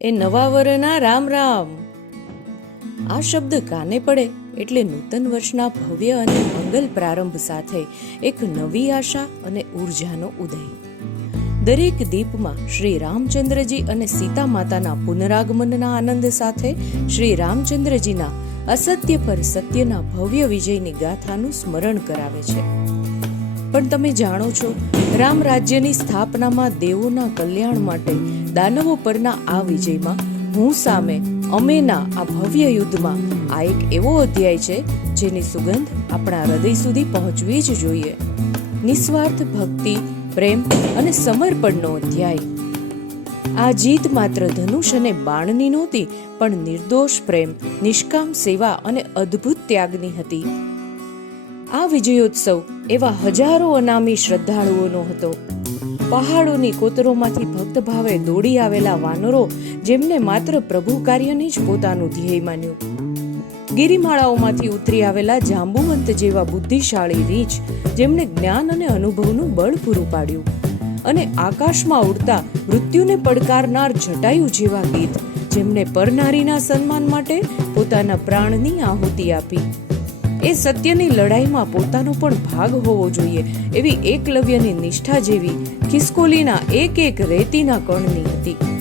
એ નવા વરના રામ રામ. આ શબ્દ કાને પડે? એટલે નૂતન વર્ષના ભવ્ય અને મંગલ પ્રારંભ સાથે એક નવી આશા અને ઉર્જાનો ઉદય. દરેક દીપમાં શ્રી રામચંદ્રજી અને સીતા માતાના પુનરાગમનના આનંદ સાથે શ્રી રામચંદ્રજીના અસત્ય પર સત્યના ભવ્ય વિજયની ગાથાનું સ્મરણ કરાવે છે. પણ તમે જાણો છો, રામ રાજ્યની સ્થાપનામાં દેવોના કલ્યાણ માટે દાનવો પરના આ વિજયમાં હું સામે અમેના આ ભવ્ય યુદ્ધમાં આ એક એવો અધ્યાય છે, જેની સુગંધ આપણા હૃદય સુધી પહોંચવી જ જોઈએ. નિસ્વાર્થ ભક્તિ, પ્રેમ અને સમર્પણનો અધ્યાય. આ જીત માત્ર ધનુષ અને બાણની નહોતી, પણ નિર્દોષ પ્રેમ, નિષ્કામ સેવા અને અદ્ભુત ત્યાગની હતી. આ વિજયોત્સવ એવા હજારો અનામી શ્રદ્ધાળુઓનો હતો. પહાડોની કોતરોમાંથી ભક્તભાવે દોડી આવેલા વાનરો, જેમને માત્ર પ્રભુ કાર્યને જ પોતાનું ધ્યેય માન્યું. ગિરિમાળાઓમાંથી ઉતરી આવેલા જાંબુવંત જેવા બુદ્ધિશાળી રીંછ, જેમણે જ્ઞાન અને અનુભવનું બળ પૂરું પાડ્યું અને આકાશમાં ઉડતા મૃત્યુને પડકારનાર જટાયુ જેવા ગીત જેમણે પરનારીના સન્માન માટે પોતાના પ્રાણની આહુતિ આપી. એ સત્યની લડાઈમાં પોતાનો પણ ભાગ હોવો જોઈએ, એવી એકલવ્યની નિષ્ઠા જેવી ખિસકોલીના એક એક રેતીના કણની હતી.